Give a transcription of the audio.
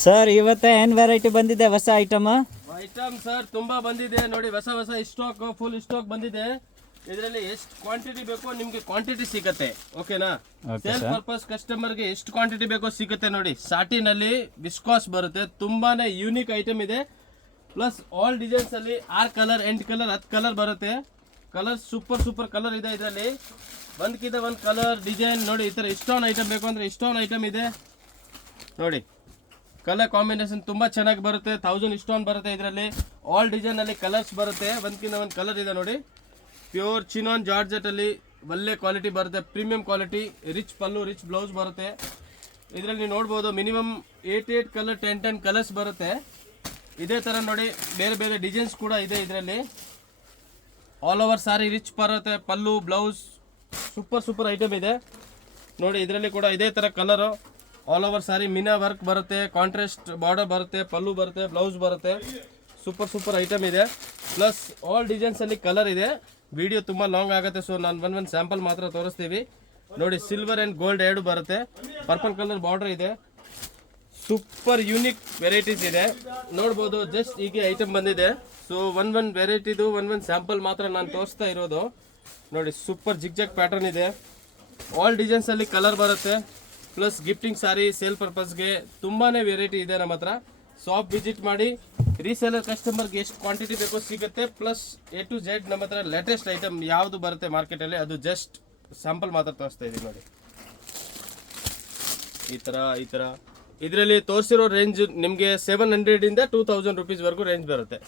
Sir ಇವತ್ತು ಏನು variety ಬಂದಿದೆ ಹೊಸ ಐಟಮ್ ಸರ್ ತುಂಬಾ ಬಂದಿದೆ ನೋಡಿ. ಹೊಸ ಸ್ಟಾಕ್, ಫುಲ್ ಸ್ಟಾಕ್ ಬಂದಿದೆ. ಇದರಲ್ಲಿ ಎಷ್ಟು ಕ್ವಾಂಟಿಟಿ ಬೇಕೋ ನಿಮ್ಗೆ ಕ್ವಾಂಟಿಟಿ ಸಿಗುತ್ತೆ. ಓಕೆನಾ? ಸೇಲ್ ಪರ್ಪಸ್ ಕಸ್ಟಮರ್ಗೆ ಎಷ್ಟು ಕ್ವಾಂಟಿಟಿ ಬೇಕೋ ಸಿಗುತ್ತೆ ನೋಡಿ. ಸಾಟಿನಲ್ಲಿ ವಿಸ್ಕಾಸ್ ಬರುತ್ತೆ, ತುಂಬಾನೇ ಯೂನಿಕ್ ಐಟಮ್ ಇದೆ. ಪ್ಲಸ್ ಆಲ್ ಡಿಸೈನ್ಸ್ ಅಲ್ಲಿ 6 ಕಲರ್ 8 ಕಲರ್ 10 ಕಲರ್ ಬರುತ್ತೆ. ಕಲರ್ ಸೂಪರ್ ಕಲರ್ ಇದೆ ಇದರಲ್ಲಿ. ಒಂದ್ಕಿಂತ ಒಂದು ಕಲರ್ ಡಿಸೈನ್ ನೋಡಿ. ಈ ತರ ಇಷ್ಟೊಂದು ಐಟಮ್ ಬೇಕು ಅಂದ್ರೆ ಇಷ್ಟೊಂದು ಐಟಮ್ ಇದೆ ನೋಡಿ. ಕಲರ್ ಕಾಂಬಿನೇಷನ್ ತುಂಬಾ ಚೆನ್ನಾಗಿ ಬರುತ್ತೆ. 1000 ಇಷ್ಟೊಂದು ಬರುತ್ತೆ ಇದರಲ್ಲಿ. ಆಲ್ ಡಿಸೈನ್ ಅಲ್ಲಿ ಕಲರ್ಸ್ ಬರುತ್ತೆ. ಒಂದ್ಕಿಂತ ಒಂದು ಕಲರ್ ಇದೆ ನೋಡಿ. ಪ್ಯೂರ್ ಚಿನಾನ್ ಜಾರ್ಜೆಟ್ ಅಲ್ಲಿ ಒಳ್ಳೆ ಕ್ವಾಲಿಟಿ ಬರುತ್ತೆ, ಪ್ರೀಮಿಯಂ ಕ್ವಾಲಿಟಿ. ರಿಚ್ ಪಲ್ಲು, ರಿಚ್ ಬ್ಲೌಸ್ ಬರುತ್ತೆ. ಇದರಲ್ಲಿ ನೋಡ್ಬೋದು ಮಿನಿಮಮ್ 8 ಕಲರ್ 10 ಕಲರ್ಸ್ ಬರುತ್ತೆ. ಇದೇ ತರ ನೋಡಿ ಬೇರೆ ಬೇರೆ ಡಿಸೈನ್ಸ್ ಕೂಡ ಇದೆ ಇದರಲ್ಲಿ. ಆಲ್ ಓವರ್ ಸಾರಿ ರಿಚ್ ಬರುತ್ತೆ, ಪಲ್ಲು ಬ್ಲೌಸ್ ಸೂಪರ್ ಐಟಮ್ ಇದೆ ನೋಡಿ. ಇದರಲ್ಲಿ ಕೂಡ ಇದೇ ತರ ಕಲರ್ ಆಲ್ ಓವರ್ ಸಾರಿ ಮಿನಾ ವರ್ಕ್ ಬರುತ್ತೆ, ಕಾಂಟ್ರಾಸ್ಟ್ ಬಾರ್ಡರ್ ಬರುತ್ತೆ, ಪಲ್ಲು ಬರುತ್ತೆ, ಬ್ಲೌಸ್ ಬರುತ್ತೆ. ಸೂಪರ್ ಐಟಮ್ ಇದೆ. ಪ್ಲಸ್ ಆಲ್ ಡಿಸೈನ್ಸ್ ಅಲ್ಲಿ ಕಲರ್ ಇದೆ. ವಿಡಿಯೋ ತುಂಬಾ ಲಾಂಗ್ ಆಗುತ್ತೆ, ಸೊ ನಾನು ಒಂದ್ ಸ್ಯಾಂಪಲ್ ಮಾತ್ರ ತೋರಿಸ್ತೀವಿ ನೋಡಿ. ಸಿಲ್ವರ್ ಅಂಡ್ ಗೋಲ್ಡ್ ಎರಡು ಬರುತ್ತೆ. ಪರ್ಪಲ್ ಕಲರ್ ಬಾರ್ಡರ್ ಇದೆ. ಸೂಪರ್ ಯೂನಿಕ್ ವೆರೈಟೀಸ್ ಇದೆ ನೋಡ್ಬೋದು. ಜಸ್ಟ್ ಈಗ ಐಟಮ್ ಬಂದಿದೆ, ಸೊ ಒಂದ್ ವೆರೈಟಿದು ಒಂದ್ ಸ್ಯಾಂಪಲ್ ಮಾತ್ರ ನಾನು ತೋರಿಸ್ತಾ ಇರೋದು ನೋಡಿ. ಸೂಪರ್ ಜಿಗ್ ಪ್ಯಾಟರ್ನ್ ಇದೆ. ಆಲ್ ಡಿಸೈನ್ಸ್ ಅಲ್ಲಿ ಕಲರ್ ಬರುತ್ತೆ. ಪ್ಲಸ್ ಗಿಫ್ಟಿಂಗ್ ಸಾರಿ, ಸೇಲ್ ಪರ್ಪಸ್ಗೆ ತುಂಬಾನೇ ವೆರೈಟಿ ಇದೆ ನಮ್ಮ ಹತ್ರ. ಶಾಪ್ ವಿಸಿಟ್ ಮಾಡಿ. ರೀಸೇಲರ್ ಕಸ್ಟಮರ್ಗೆ ಎಷ್ಟು ಕ್ವಾಂಟಿಟಿ ಬೇಕೋ ಸಿಗುತ್ತೆ. ಪ್ಲಸ್ A to Z ನಮ್ಮ ಹತ್ರ ಲೇಟೆಸ್ಟ್ ಐಟಮ್ ಯಾವುದು ಬರುತ್ತೆ ಮಾರ್ಕೆಟಲ್ಲಿ ಅದು ಜಸ್ಟ್ ಸ್ಯಾಂಪಲ್ ಮಾತ್ರ ತೋರಿಸ್ತಾ ಇದೀವಿ ನೋಡಿ. ಈ ತರ ಇದರಲ್ಲಿ ತೋರಿಸಿರೋ ರೇಂಜ್ ನಿಮಗೆ 700 ಇಂದ 2000 ರೂಪೀಸ್ ವರೆಗೂ ರೇಂಜ್ ಬರುತ್ತೆ.